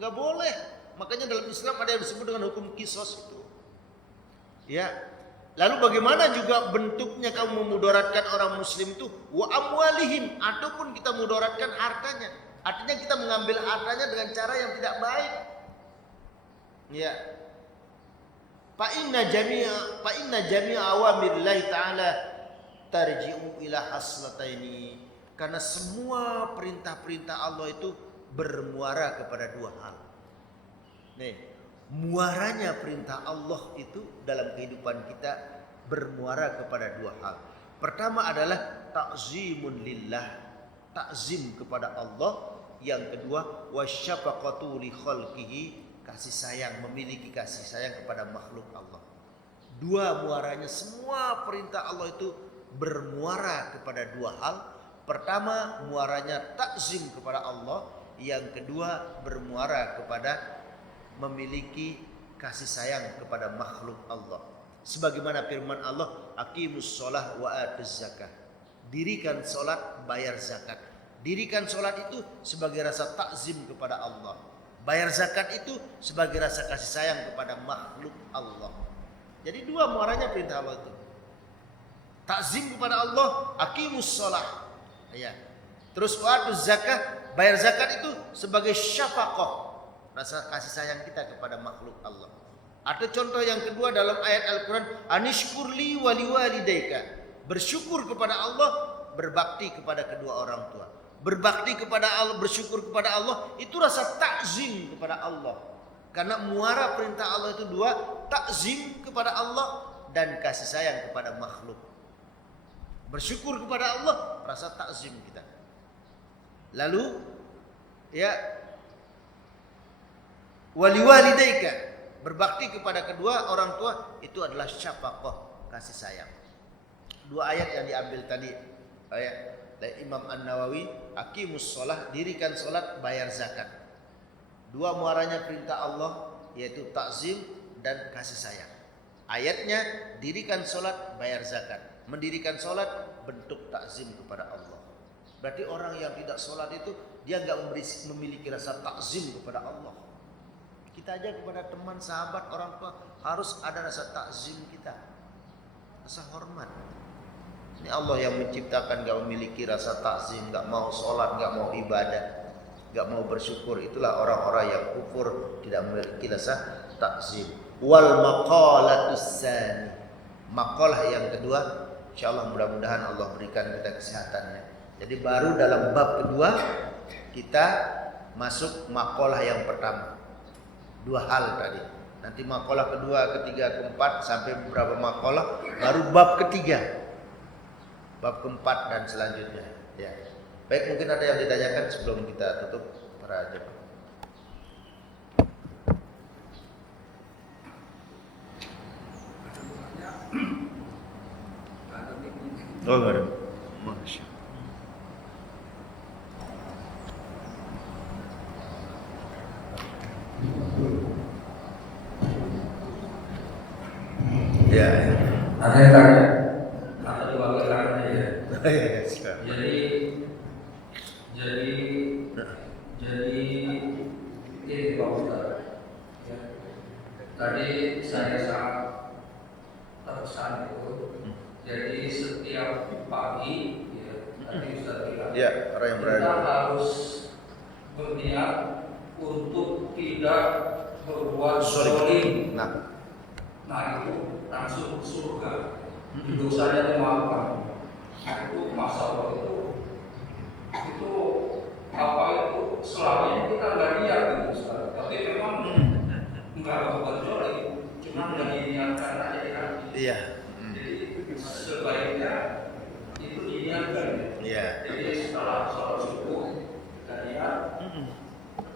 nggak boleh. Makanya dalam Islam ada yang disebut dengan hukum kisos itu. Ya. Lalu bagaimana juga bentuknya kamu memudaratkan orang muslim itu? Wa amwalihim, ataupun kita mudaratkan hartanya. Artinya kita mengambil hartanya dengan cara yang tidak baik. Ya. Fa inna jami'a awamirillahi ta'ala tarji'u ila haslataini. Karena semua perintah-perintah Allah itu bermuara kepada dua hal. Nih, muaranya perintah Allah itu dalam kehidupan kita bermuara kepada dua hal. Pertama adalah ta'zimun lillah, takzim kepada Allah. Yang kedua, wasyafaqatu li khalqihi, kasih sayang, memiliki kasih sayang kepada makhluk Allah. Dua muaranya, semua perintah Allah itu bermuara kepada dua hal. Pertama, muaranya takzim kepada Allah. Yang kedua, bermuara kepada memiliki kasih sayang kepada makhluk Allah. Sebagaimana firman Allah, aqimus sholah wa atuz zakah. Dirikan sholat, bayar zakat. Dirikan sholat itu sebagai rasa takzim kepada Allah. Bayar zakat itu sebagai rasa kasih sayang kepada makhluk Allah. Jadi dua muaranya perintah Allah itu. Takzim kepada Allah, aqimus sholah. Ya. Terus wa atuz zakah, bayar zakat itu sebagai syafaqah, rasa kasih sayang kita kepada makhluk Allah. Atau contoh yang kedua dalam ayat Al-Quran, anishkurli wali walidayka, bersyukur kepada Allah, berbakti kepada kedua orang tua. Berbakti kepada Allah, bersyukur kepada Allah, itu rasa takzim kepada Allah. Karena muara perintah Allah itu dua, takzim kepada Allah dan kasih sayang kepada makhluk. Bersyukur kepada Allah, rasa takzim kita. Lalu ya, wali walidayka, berbakti kepada kedua orang tua, itu adalah syafaqah, kasih sayang. Dua ayat yang diambil tadi ayat dari Imam An-Nawawi, aqimus sholah, dirikan sholat, bayar zakat. Dua muaranya perintah Allah, yaitu takzim dan kasih sayang. Ayatnya, dirikan sholat, bayar zakat. Mendirikan sholat, bentuk takzim kepada Allah. Berarti orang yang tidak sholat itu, dia nggak memiliki rasa takzim kepada Allah. Kita aja kepada teman, sahabat, orang tua harus ada rasa takzim kita, rasa hormat. Ini Allah yang menciptakan gak memiliki rasa takzim, gak mau sholat, gak mau ibadah, gak mau bersyukur. Itulah orang-orang yang kufur, tidak memiliki rasa takzim. Wal maqalatus tsani, maqalah yang kedua, insyaallah mudah-mudahan Allah berikan kita kesehatannya. Jadi baru dalam bab kedua kita masuk maqalah yang pertama. Dua hal tadi. Nanti maqalah kedua, ketiga, keempat sampai beberapa maqalah, baru bab ketiga. Bab keempat dan selanjutnya. Ya. Baik, mungkin ada yang ditanyakan sebelum kita tutup para jemaah. Oh, enggak ada. Masya. Ya. Ada yang tanya, atau diwakilkan ya. Jadi ini Pak Ustaz. Ya. Tadi saya sangat terkesan itu. Jadi setiap pagi, ya, tadi Ustaz bilang, ya, orang yang berani. kita harus berniat untuk tidak berbuat zalim. Nah itu langsung surga. Dosanya dimaafkan. Nah itu masalah itu apa itu selama ini kita nggak lihat gitu Ustaz. Tapi memang nggak berbuat zalim, cuma nggak diniatkan aja di hati. Iya. Jadi sebaiknya itu diniatkan. Iya. Jadi setelah sholat subuh kita lihat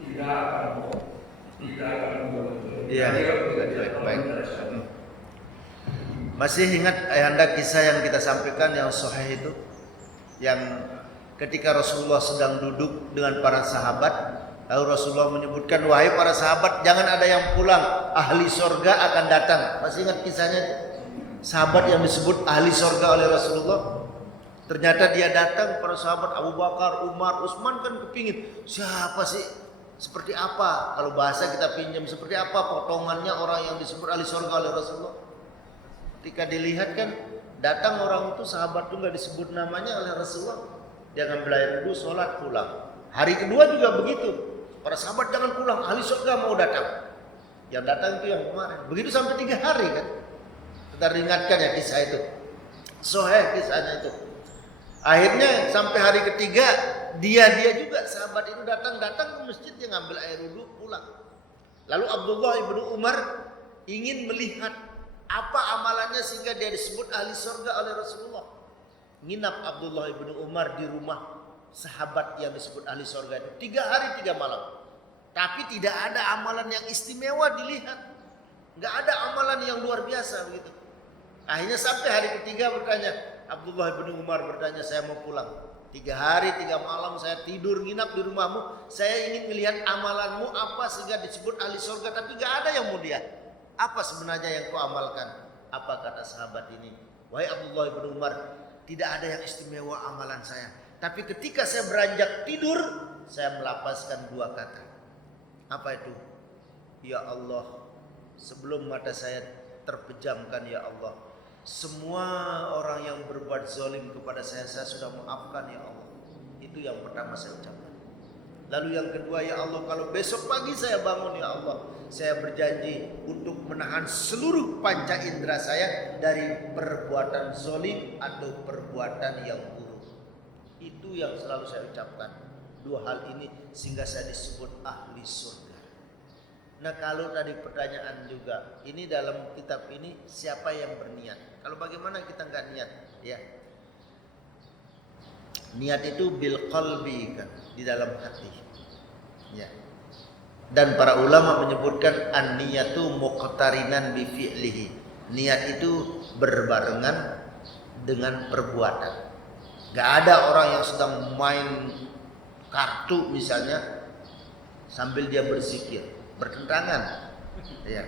tidak akan Iya. Baik. Masih ingat ayahanda kisah yang kita sampaikan yang sahih itu, yang ketika Rasulullah sedang duduk dengan para sahabat, lalu Rasulullah menyebutkan, wahai para sahabat, jangan ada yang pulang, ahli surga akan datang. Masih ingat kisahnya? Sahabat yang disebut ahli surga oleh Rasulullah. Ternyata dia datang, para sahabat Abu Bakar, Umar, Utsman kan kepingin, siapa sih? Seperti apa? Kalau bahasa kita pinjam, seperti apa potongannya orang yang disebut ahli surga oleh Rasulullah? Ketika dilihat kan, datang orang itu, sahabat itu nggak disebut namanya oleh Rasulullah. Dia ngambil air wudhu, sholat, pulang. Hari kedua juga begitu. Para sahabat jangan pulang, ahli surga mau datang. Yang datang itu yang kemarin. Begitu sampai 3 hari kan. Kita ingatkan ya kisah itu. Sahih kisahnya itu. Akhirnya sampai hari ketiga dia juga sahabat itu datang ke masjid, dia ngambil air wudhu pulang. Lalu Abdullah ibnu Umar ingin melihat apa amalannya sehingga dia disebut ahli surga oleh Rasulullah. Nginap Abdullah ibnu Umar di rumah sahabat yang disebut ahli surga itu 3 hari 3 malam. Tapi tidak ada amalan yang istimewa dilihat, nggak ada amalan yang luar biasa begitu. Akhirnya sampai hari ketiga bertanya, Abdullah bin Umar bertanya, saya mau pulang. 3 hari 3 malam saya tidur nginap di rumahmu. Saya ingin melihat amalanmu apa sehingga disebut ahli surga. Tapi gak ada yang mulia. Apa sebenarnya yang kau amalkan? Apa kata sahabat ini? Wahai Abdullah bin Umar, tidak ada yang istimewa amalan saya. Tapi ketika saya beranjak tidur, saya melapaskan 2 kata. Apa itu? Ya Allah, sebelum mata saya terpejamkan, ya Allah, semua orang yang berbuat zalim kepada saya sudah maafkan ya Allah. Itu yang pertama saya ucapkan. Lalu yang kedua, ya Allah, kalau besok pagi saya bangun ya Allah, saya berjanji untuk menahan seluruh panca indera saya dari perbuatan zalim atau perbuatan yang buruk. Itu yang selalu saya ucapkan. 2 hal ini sehingga saya disebut ahli surga. Nah kalau tadi pertanyaan juga, ini dalam kitab ini siapa yang berniat? Kalau bagaimana kita nggak niat? Ya, niat itu bil qalbi kan, di dalam hati. Ya. Dan para ulama menyebutkan an-niyatu muqtarinan bi fi'lihi. Niat itu berbarengan dengan perbuatan. Gak ada orang yang sedang main kartu misalnya sambil dia berzikir, bertentangan. Ya.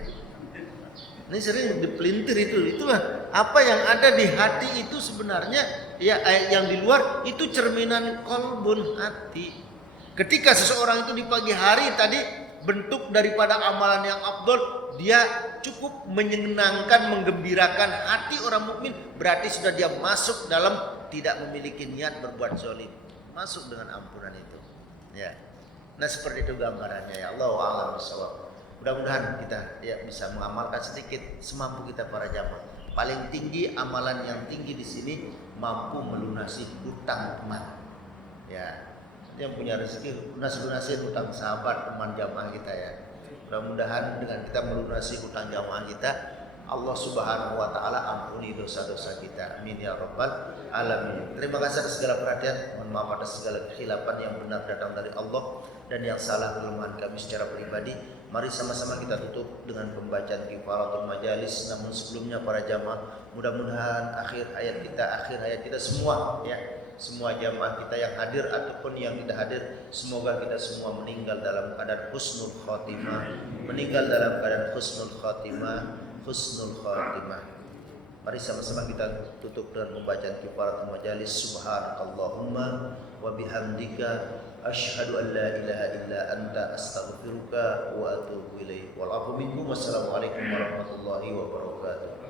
Ini sering dipelintir itulah apa yang ada di hati itu sebenarnya ya, yang di luar itu cerminan kolbun hati. Ketika seseorang itu di pagi hari tadi bentuk daripada amalan yang afdol, dia cukup menyenangkan, menggembirakan hati orang mukmin, berarti sudah dia masuk dalam tidak memiliki niat berbuat zalim, masuk dengan ampunan itu. Ya. Nah seperti itu gambarannya ya. Allahu a'lam bishawab. Mudah-mudahan kita ya bisa mengamalkan sedikit semampu kita para jamaah. Paling tinggi amalan yang tinggi di sini mampu melunasi hutang teman. Ya, yang punya rezeki lunasi hutang sahabat teman jamaah kita ya. Mudah-mudahan dengan kita melunasi hutang jamaah kita, Allah Subhanahu wa taala ampuni dosa-dosa kita. Amin ya rabbal alamin. Terima kasih atas segala perhatian. Mohon maaf atas segala kekhilafan yang benar datang dari Allah dan yang salah kelemahan kami secara pribadi. Mari sama-sama kita tutup dengan pembacaan kifaratul majalis. Namun sebelumnya para jamaah, mudah-mudahan akhir hayat kita semua ya, semua jamaah kita yang hadir ataupun yang tidak hadir, semoga kita semua meninggal dalam keadaan husnul khatimah, husnul khatimah. Mari sama-sama kita tutup dengan pembacaan kifaratul majalis. Subhanakallahumma wa bihamdika asyhadu an la ilaha illa anta astaghfiruka wa atubu ilaik. Wal afu minkum. Wassalamualaikum warahmatullahi wabarakatuh.